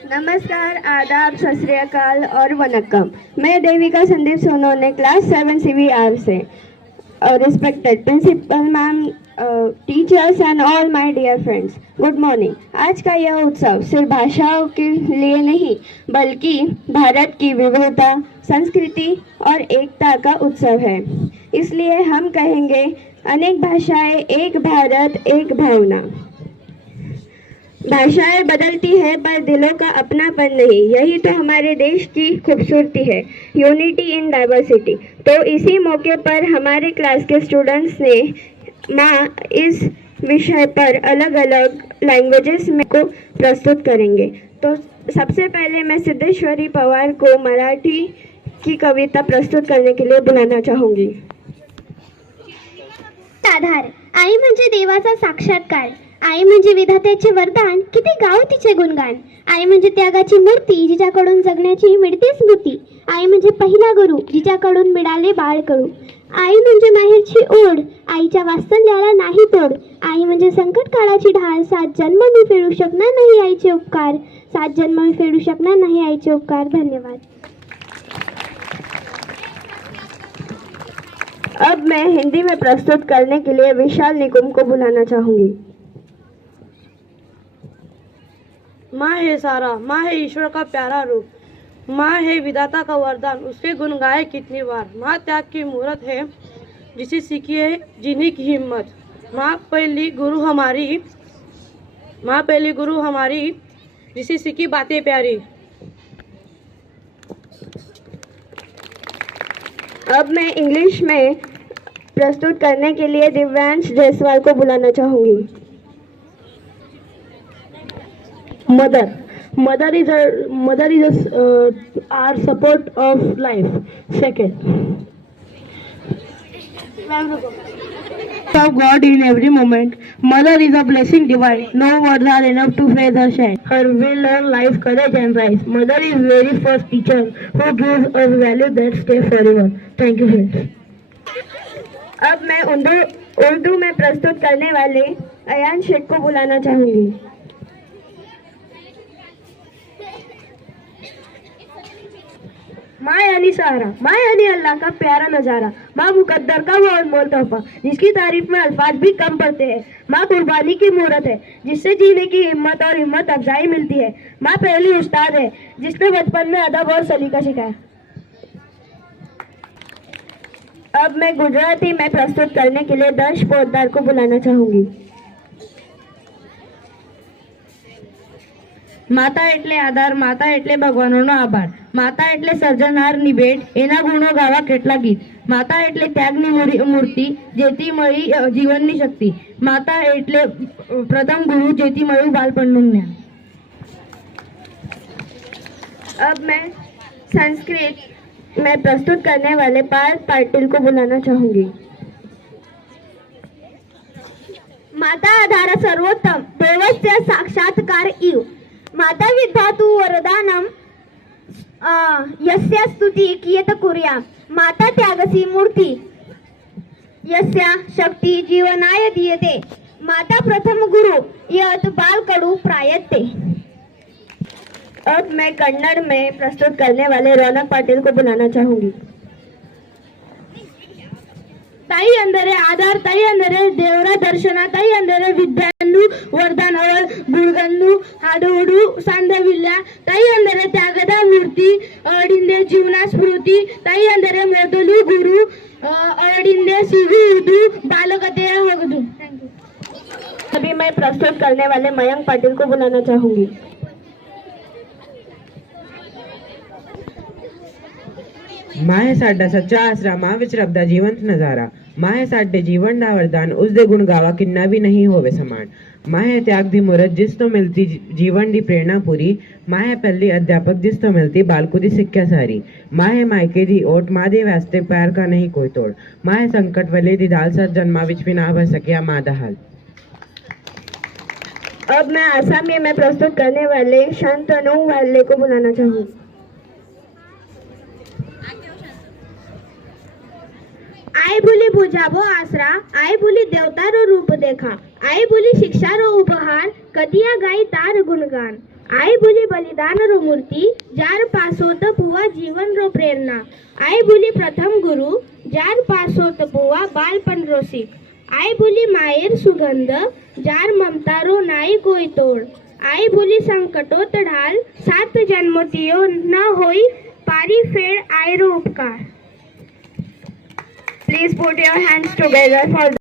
नमस्कार, आदाब, सत श्री अकाल और वनक्कम। मैं देविका संदीप सोनोने क्लास 7 CVR से। Respected principal ma'am, teachers and all my dear friends, good morning. आज का यह उत्सव सिर्फ भाषाओं के लिए नहीं बल्कि भारत की विविधता, संस्कृति और एकता का उत्सव है। इसलिए हम कहेंगे, अनेक भाषाएं, एक भारत, एक भावना। भाषाएं बदलती है पर दिलों का अपनापन नहीं। यही तो हमारे देश की खूबसूरती है, यूनिटी इन डाइवर्सिटी। तो इसी मौके पर हमारे क्लास के स्टूडेंट्स ने माँ इस विषय पर अलग अलग लैंग्वेजेस में को प्रस्तुत करेंगे। तो सबसे पहले मैं सिद्धेश्वरी पवार को मराठी की कविता प्रस्तुत करने के लिए बुलाना चाहूँगी। आधार, आई म्हणजे देवाचा साक्षात्कार, आई म्हणजे विधात्याचे वरदान, किती गाव तिचे गुणगान। आई म्हणजे त्यागाची मूर्ती, जिच्याकडून जगण्याची मिळते स्मृती। आई म्हणजे पहिला गुरु, जिच्याकडून मिळाले बाळकडू। आई म्हणजे माहेरची ओढ, आईच्या वात्सल्याला नाही तोड। आई म्हणजे संकट काळाची ढाल, 7 जन्म मी फेडू शकणार नाही आईचे उपकार, 7 जन्म मी फेडू शकणार नाही आईचे उपकार। धन्यवाद। अब मैं हिंदी में प्रस्तुत करने के लिए विशाल निकुम को बुलाना चाहूंगी। माँ है सारा, माँ है ईश्वर का प्यारा रूप, माँ है विधाता का वरदान, उसके गुण गाए कितनी बार। माँ त्याग की मूरत है, जिसे सीखी है जीने की हिम्मत। माँ पहली गुरु हमारी, जिसे सीखी बातें प्यारी। अब मैं इंग्लिश में प्रस्तुत करने के लिए दिव्यांश जायसवाल को बुलाना चाहूंगी। Mother is our support of life. Second, of God in every moment. Mother is a blessing divine. No words are enough to praise her shine. Her will learn life, courage and rise. Mother is very first teacher who gives us value that stay forever. Thank you friends. अब मैं उर्दू में प्रस्तुत करने वाले अयान शेख को बुलाना चाहूंगी। माँ यानी सहारा, माँ यानी अल्लाह का प्यारा नजारा, माँ मुकद्दर का वो अनमोल तोहफा, जिसकी तारीफ में अल्फाज भी कम पड़ते हैं। माँ कुर्बानी की मूरत है, जिससे जीने की हिम्मत और हिम्मत अफजाई मिलती है। माँ पहली उस्ताद है, जिसने बचपन में अदब और सलीका सिखाया। अब मैं गुजराती में प्रस्तुत करने के लिए दर्श पोद्दार को बुलाना चाहूंगी। માતા એટલે આધાર, માતા એટલે ભગવાનનો આભાર, માતા એટલે સર્જનહારની ભેટ, એના ગુણો ગાવા કેટલા ગીત। માતા એટલે ત્યાગની મૂર્તિ, જેથી મળી જીવનની શક્તિ। માતા એટલે પ્રથમ ગુરુ, જેથી મળ્યું બાળપણનું જ્ઞાન। अब मैं संस्कृत में प्रस्तुत करने वाले पार्थ पाटिल को बुलाना चाहूंगी। माता आधार सर्वोत्तम, देवस्य साक्षात्कार इव। माता विद्यातु वरदानम, यस्या स्तुती कियत कुर्या। माता त्यागसी मूर्ती, यस्या शक्ती जीवनाय दीयते। माता प्रथम गुरु, यत बालकडू प्रायत्ते। अब मैं कन्नड़ में प्रस्तुत करने वाले रौनक पाटिल को बुलाना चाहूंगी। ताई अंदरे आधार, ताई अंदरे देवरा दर्शना, ताई अंदरे विद्यानु वरदान और गुणगन्नु हाडोडू सांदविल्या। ताई अंदरे त्यागदा मूर्ति, अडिंदे जीवना स्मृति। ताई अंदरे मोदलू गुरु, अडिंदे सिवी उदू बालकते होगदू। अभी मैं प्रस्तुत करने वाले मयंक पाटिल को बुलाना चाहूंगी। माँ है साडा सच्चा आसरा, माँ विच रबदा जीवंत नजारा। माँ है साडे जीवन दा वरदान, उस दे गुण गावा किन्ना भी नहीं होवे समान। माँ है त्याग दी मूरत, जिस तो मिलती जीवन दी प्रेरणा पूरी। माँ है पहली अध्यापक, जिस तो मिलती बालकू दी सिक्ख्या सारी। माँ है मायके दी ओट, माँ दे वास्ते प्यार का नहीं कोई तोड़। माँ है संकट वेले दी ढाल, 7 जन्मा विच भी ना बह सकिया माँ दा हाल। अब मैं आसामी में प्रस्तुत करने वाले शांतनु वाले को बुलाना चाहूंगी। आई बोली बुझावो आसरा, आई बोली देवतारो रूप देखा। आई बोली शिक्षारो उपहार, कदिया गाई तार गुणगान। आई बोली बलिदान रो मूर्ति जार पासोत पुआ जीवन रो प्रेरणा। आई बोली प्रथम गुरु जार पासोत पुआ बालपण रो सीख। आई बोली मायर सुगंध जार ममता रो नाई कोई तोड़। आई बोली संकटोत ढाल सात जन्मोतियो न होई पारी फेर आई रो उपकार। Please put your hands together for